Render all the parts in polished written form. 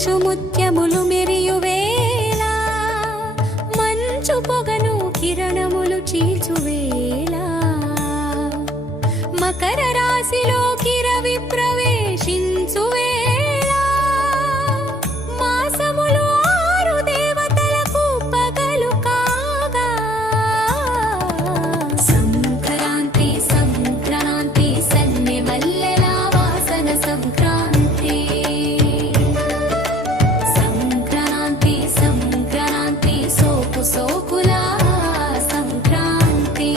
మంచు ముత్యములు మెరియువేళ మంచు పొగను కిరణములు చీల్చువేళ మకర రాశిలోకి రవి ప్రవేశించువేళ మాసములు 6 దేవతలకు పగలు కాగా సంక్రాంతి సంక్రాంతి సన్నె మల్లెల వాసన సంక్రాంతి సంక్రాంతి సంక్రాంతి సోకు సోకుల సంక్రాంతి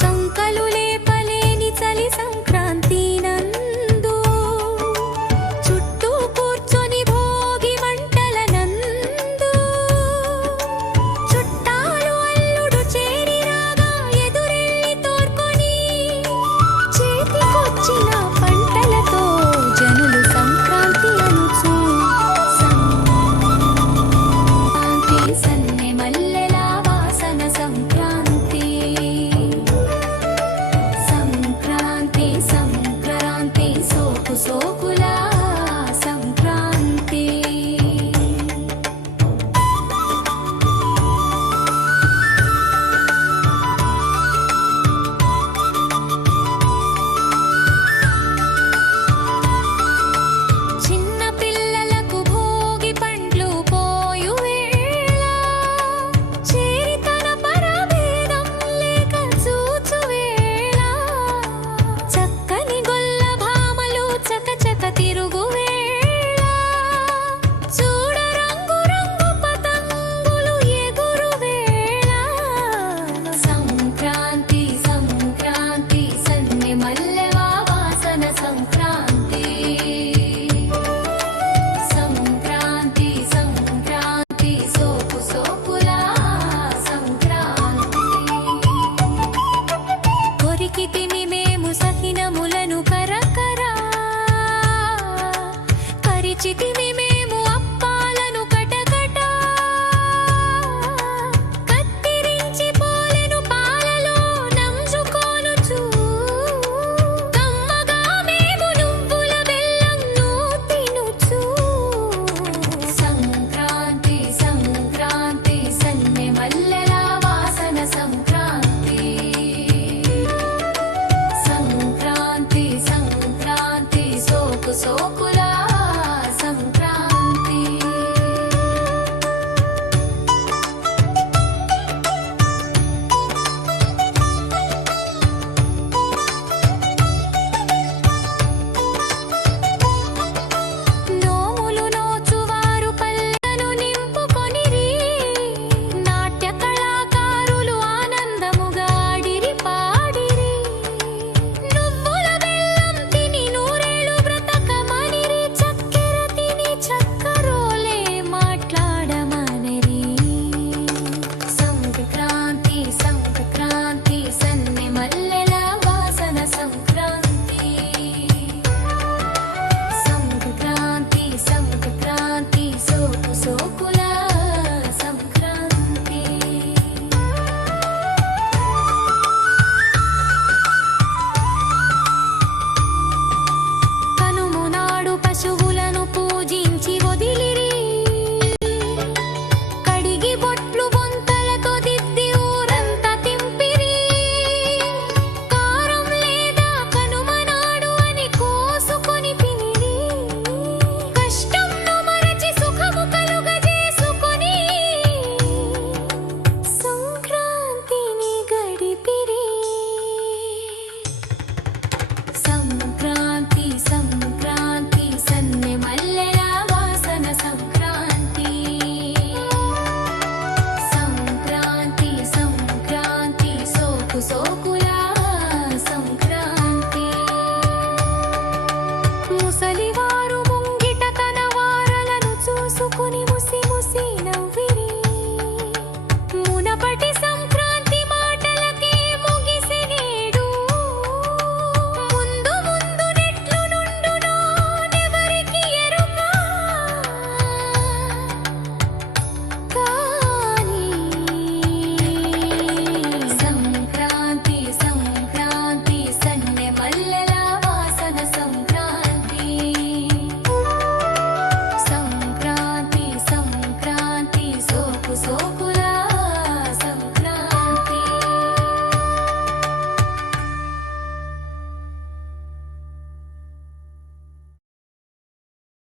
చంకలు లేపలేని చలి సంక్రాంతి నందు చుట్టూ కూర్చొని భోగి మంటల నందు చుట్టాలు అల్లుడు చేరి రాగా ఎదురెళ్ళి తోర్కొని చేతికొచ్చిన పంటలతో జనులు సంక్రాంతి అనుచు సంక్రాంతి సన్నె మల్లెల వాసన సంక్రాంతి సంక్రాంతి సంక్రాంతి సోకు సోకుల సంక్రాంతి చిన్న పిల్లలకు భోగి పండ్లు పోయు వేళ చేరి తన పరభేదం లేక చూచు వేళ చక్కని గొల్ల భామలు చకచక తిరుగు వేళ చూడ రంగు రంగు పతంగులు ఎగురు వేళ సంక్రాంతి సంక్రాంతి సన్నె మల్లెల వాసన సంక్రాంతి సంక్రాంతి సంక్రాంతి సోకు సోకుల సంక్రాంతి కొరికితిమి మేము సకినములను కరకరా కరిచితిమి మేము అప్పాలను కటకట కత్తిరించి పోలెను పాలలో నంజుకోనుచు కమ్మగా మేము నువ్వుల బెల్లంను తినుచు సంక్రాంతి సంక్రాంతి సన్నె మల్లెల వాసన సంక్రాంతి సంక్రాంతి సంక్రాంతి సోకు సోకుల సంక్రాంతి నోములు నోచువారు పల్లెను నింపుకొనిరి నాట్య కళాకారులు ఆనందముగా ఆడిరి పాడిరి నువ్వుల బెల్లం తిని నూరేళ్ళు బ్రతకమనిరి చక్కెర తిని చక్కరోలే మాట్లాడమనిరి సంక్రాంతి సంక్రాంతి సన్నె మల్లెల వాసన సంక్రాంతి సంక్రాంతి సంక్రాంతి సోకు సోకుల సంక్రాంతి కనుము నాడు పశువులను పూజించి వదిలిరి కడిగి బొట్లు బొంతలతో దిద్ది ఊరంతా తింపిరి కారం లేదా కనుమ నాడు అని కోసుకొని తినిరి కష్టంను మరచి సుఖము కలుగజేసుకొని సంక్రాంతిని గడిపిరి సంక్రాంతి సంక్రాంతి సన్నె మల్లెల వాసన సంక్రాంతి సంక్రాంతి సంక్రాంతి సోకు సోకు